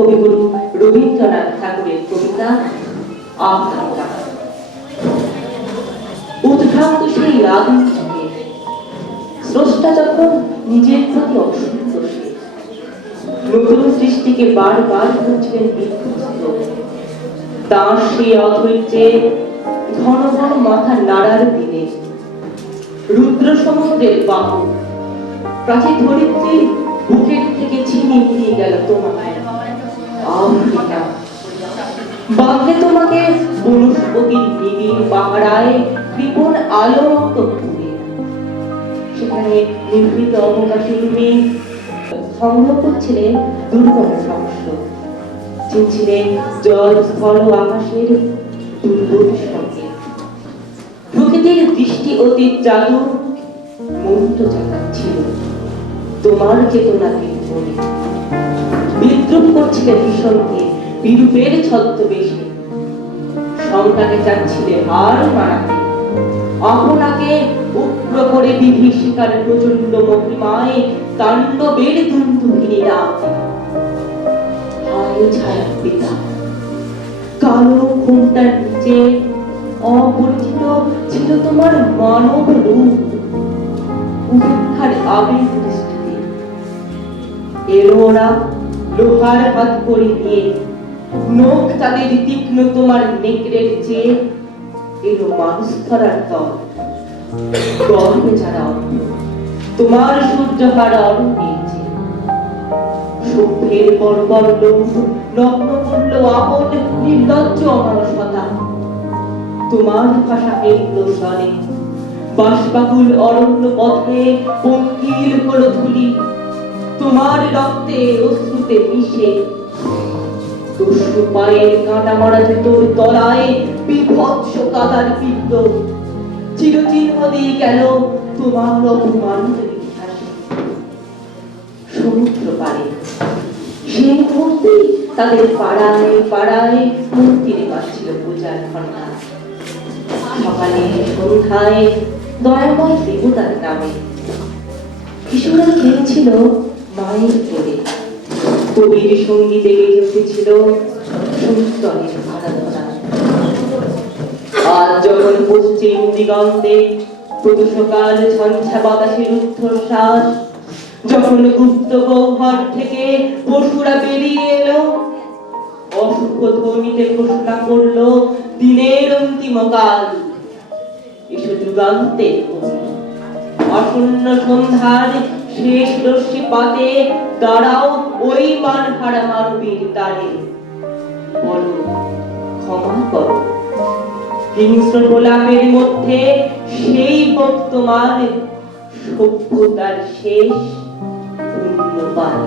কবিগুরু রবীন্দ্রনাথ ঠাকুরের কবিতা আকাঙ্ক্ষা। উদ্ভ্রান্ত সেই আগুন থেকে স্রষ্টা যখন নিজের প্রতি অসন্তোষে নতুন সৃষ্টিকে বারবার করছিলেন বিধ্বস্ত, তাঁর সেই অধৈর্যে ঘন ঘন মাথা নাড়ার দিনে রুদ্র সমুদ্রের বাহু প্রাচীর ধরিত্রীর বুকের থেকে ছিনিয়ে নিয়ে গেল তোমাকে আফ্রিকা। বাঁধলে তোমাকে বনস্পতির নিবিড় পাহারায় কৃপণ আলোক ভূমি, সেখানে নিভৃত অবকাশে তুমি সংগ্রহ করছিলেন দুর্গম রহস্য, চিনছিলেন জল স্থল আকাশের দুর্বোধ সঙ্গে। প্রকৃতির দৃষ্টি অতীত জাদু মন্ত্র জাগাচ্ছিল তোমার চেতনাকে ধরে। বিদ্রুপ করছিলে ভীষণকে বিরূপের ছদ্মবেশে, সংখ্যাকে চাচ্ছিলে হার মানাতে, আপনাকে উগ্র করে বিভীষিকার প্রচন্ড মহিমায় তাণ্ডবের দুন্দুভিনী রাতে। হায় ছায়া পিতা, কালো ঘোমটার নিচে অপরিচিত ছিল তোমার মানব রূপ, উপেক্ষার আবেগ দৃষ্টিতে এলো ওরা লোহার হাত করে নিয়ে, নখ তাদের তীক্ষ্ণ তোমার নেকড়ের চেয়ে এলো মানুষ ধরার দল। গর্বে যারা অন্ধ তোমার সূর্য হারা অরণ্যে, সভ্যের বর্বর লোভ নগ্ন করল আপন নির্লজ্জ অমানসতা। তোমার ভাষা হেললো স্বরে, বাষ্পাকুল অরণ্য পথে পঙ্কিল হলো ধুলি, তোমার রক্তে অশ্রুতে মিশে। দস্যু পায়ের কাঁটা মারা জুতোর তলায় বিভৎস কাদার পিণ্ড চিরচিহ্ন দিয়ে গেল তোমার অপমানের ইতিহাসে। সমুদ্র পারে সেই মুহূর্তে তাদের পাড়ায় পাড়ায় মন্দিরে বাজছিল পূজার ঘণ্টা। সকালে সন্ধ্যায় দয়াময় দেবতার নামে কিশোরা খেলছিল মায়ের কোলে, কবির সঙ্গীতে বেজে উঠেছিল সুন্দরের আরাধনা। আজ যখন পশ্চিম দিগন্তে প্রদোষকাল ঝঞ্ঝা বাতাসের ঊর্ধ্বশ্বাস, যখন গুপ্ত গহ্বর থেকে পশুরা বেরিয়ে এলো, অশুভ ধ্বনিতে ঘোষণা করলো দিনের অন্তিম কাল। এসো যুগান্তে আসন্ন সন্ধ্যার শেষ রশ্মি পাতে দাঁড়াও ওই মানহারা মানবীর দ্বারে, বলো ক্ষমা করো। হিংস্র গোলাপের মধ্যে সেই বর্তমান সভ্যতার শেষ পুণ্যবান।